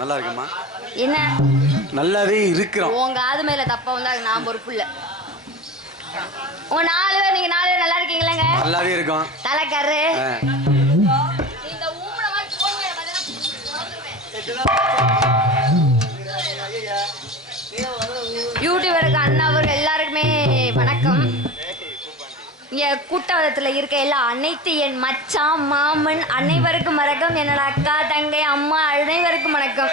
நல்லா இருக்குமா? என்ன நல்லாவே இருக்கிறோம். உங்க காது மேல தப்பா வந்தா நான் பொறுப்பு இல்ல. உங்க 4 பேர் நீங்க 4 பேர் நல்லா இருக்கீங்களா? நல்லாவே இருக்கோம். தலைக்காரரு இந்த ஊமன மாதிரி போன் மேல யூடியூபருக்கு அண்ணா அவர்கள் எல்லாருக்குமே வணக்கம். இங்க கூட்டத்தில் இருக்க எல்லா அனைத்து என் மச்சான் மாமன் அனைவருக்கும் வணக்கம். என்னோட அக்கா தங்கை அம்மா அனைவருக்கும் வணக்கம்.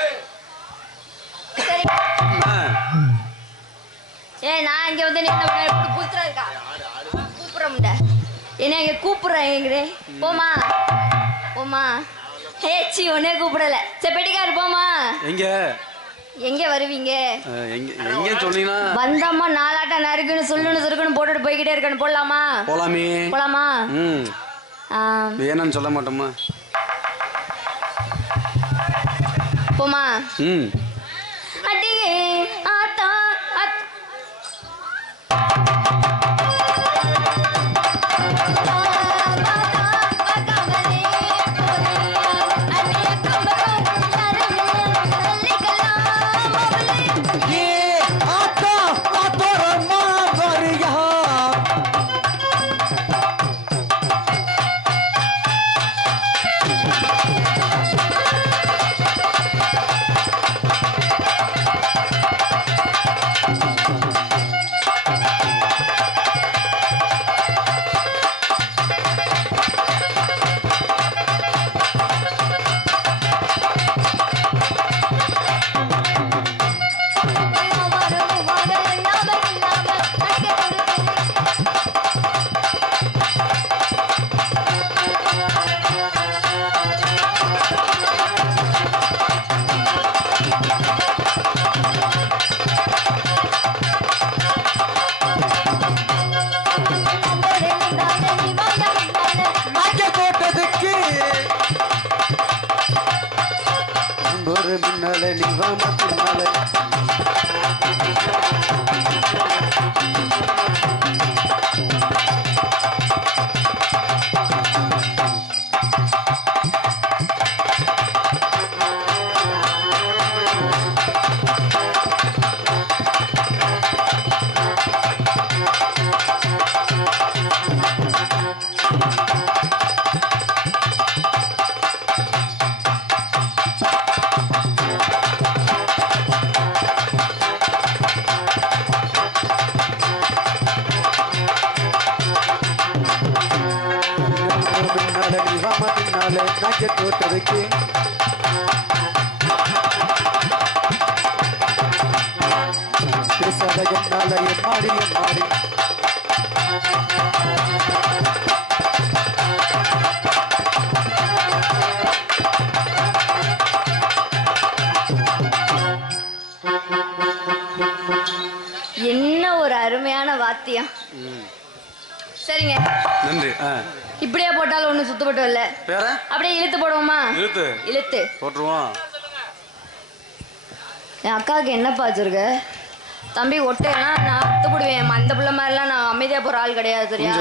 சரி நான் இங்க வந்து கூத்துறா கூப்பிடுற என்ன இங்க கூப்பிடுறேன் போமா போமா ஹேச்சி உடனே கூப்பிடல. சரி பெட்டிக்காரு போமா. எங்க எங்க வருவீங்க? எங்க சொன்னீங்கன்னா வந்தம்மா நாலாட்ட நறுக்குன்னு சொல்லுன்னு சுருக்குன்னு போட்டுட்டு போய்கிட்டே இருக்கணும். போடலாமா? போலாமே. போலாமா? வேணும்னு சொல்ல மாட்டோமா? போமா. அடி ஆத்தா என்ன ஒரு அருமையான வாத்தியம். சரிங்க நன்றி. இப்படியே போட்டாலும் ஒண்ணு சுத்தப்பட்டு இல்ல. அப்படியே இழுத்து போடுவோமா? இழுத்து போட்டுருவோம். என் அக்காவுக்கு என்னப்பா வச்சிருக்க தம்பி? ஒட்டையெல்லாம் நான் அத்து போடுவேன். அந்த பிள்ளை மாதிரிலாம் நான் அமைதியா போற ஆள் கிடையாது. சரியா?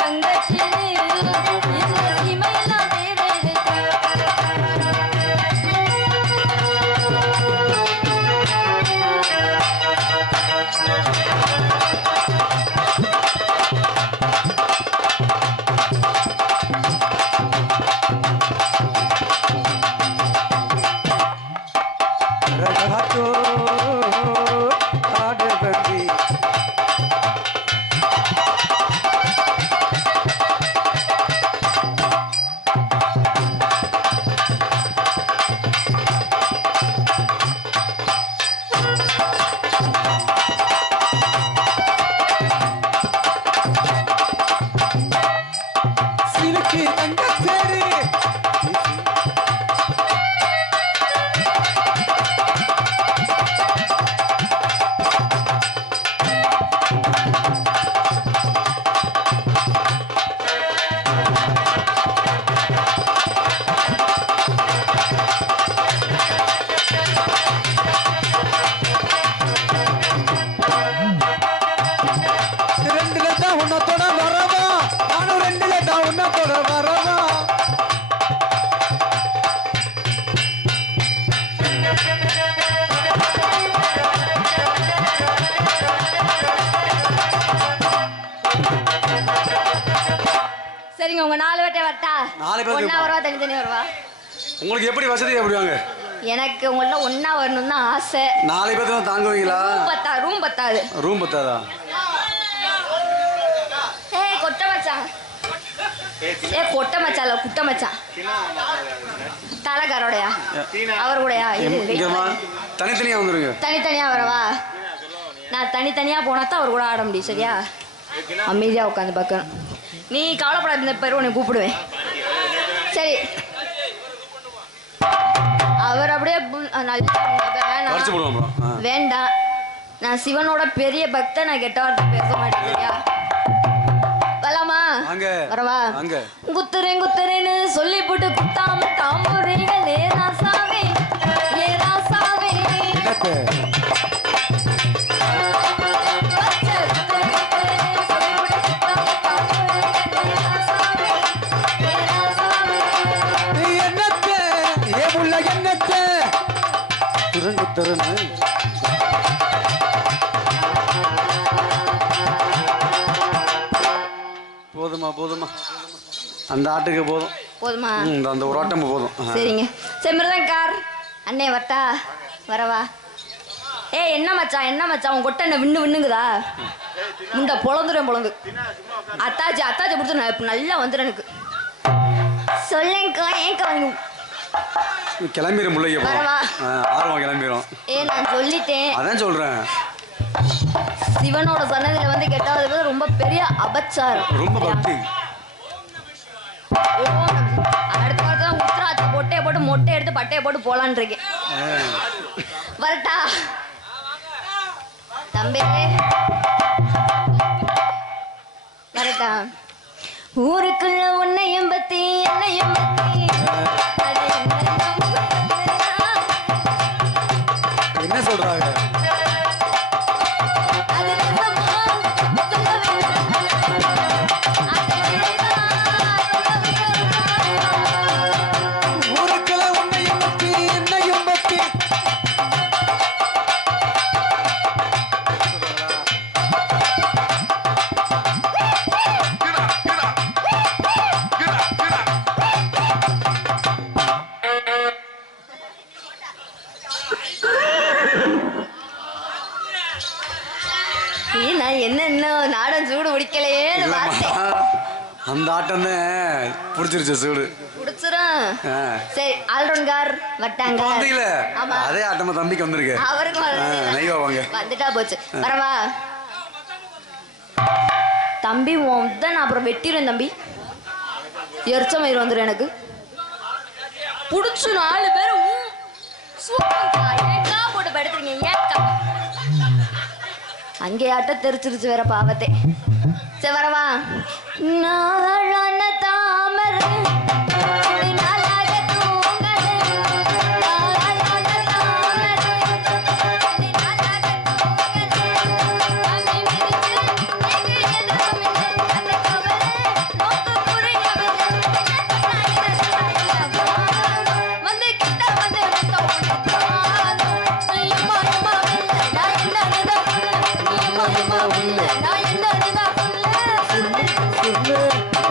தங்கச்சினு சரிங்க உங்க 4 பேர்ட்ட வரட்டா? 4 பேருக்கு ஒண்ணா வருவா தனித்தனி வருவா? உங்களுக்கு எப்படி வசதி எப்படி வாங்க? எனக்கு உங்கள ஒண்ணா வரணும்னு தான் ஆசை. 4 பேருக்கு தான் தாங்குவீங்களா? ரூம் பத்தாது. ரூம் பத்தாதா? ஏய் கொட்ட மச்சான். கொட்ட மச்சான்ல குட்ட மச்சான். தலகாரோடயா? அவர் கூடயா? இங்கம்மா தனித்தனியா வந்துருங்க. தனித்தனியா வரவா? நான் தனித்தனியா போனா தான் அவர் கூட ஆட முடியும். சரியா? அமைதியா உட்காந்து பார்க்கணும். நீ கவலைப்படாத, இந்த பேர் உன்னை கூப்பிடுவேன். சரி அவர் அப்படியே வேண்டாம். நான் சிவனோட பெரிய பக்தன். நான் கெட்ட வார்த்தை பேச மாட்டேன். சரியா? வரலாமா? வரவா? குத்துறேன்னு சொல்லி போட்டு குத்தாம தாம்பூரீங்க நேராசாவே நேராசாவே போதுமா அந்த ஆட்டுக்கு போதுமா? அந்த ஒரு ஆட்டம் போதும். சரிங்க. செம்மரதங்கார் அண்ணே வரட்டா? வரவா? என்ன மச்சான் உன் கொட்டை என்ன விண்ணுங்குதா? முண்டை பொழந்து அத்தாச்சி பிடிச்சி நல்லா வந்துடும் எனக்கு. சொல்லுங்கக்கா. ஏன்க்கா கிளம்பிடும் முல்லைங்க. வரவா? ஆர்வம் கிளம்பிடும். நான் சொல்லிட்டேன். அதான் சொல்றேன். சிவனோட சன்னதியில வந்து கெட்டாவது ரொம்ப பெரிய அபச்சாரம். ரொம்ப பக்தி. அடுத்த வாரத்தான் உத்திராட்சை பொட்டையை போட்டு மொட்டை எடுத்து பட்டையை போட்டு போலான் இருக்கேன். வரட்டா தம்பி? வரட்டா? ஊருக்குள்ள உன்னையும் பத்தி என்னையும் பத்தி என்ன சொல்றாங்க? அந்த ஆட்டம் தான் புடிச்சிருச்சு. சூடு புடிச்சிரும். சரி ஆல்ரவுண்டர் வட்டாங்க. அதே ஆட்டமா தம்பிக்கு வந்திருக்கு. அவருக்கு நைவா வாங்க வந்துட்டா போச்சு. வரவா தம்பி? நான் அப்புறம் வெட்டிடுவேன் தம்பி. எரிச்ச மயிர் வந்துடும் எனக்கு. புடிச்சு 4 பேரும் போட்டு படுத்துறீங்க. ஏக்கா அங்கே ஆட்ட தெரிச்சிருச்சு வேற பாவத்தை. சரி வரவா? நாளான தாமரை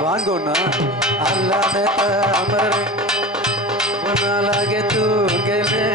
வாங்கோண்ணா அல்லாத அமரே நாளாக தூங்கலே.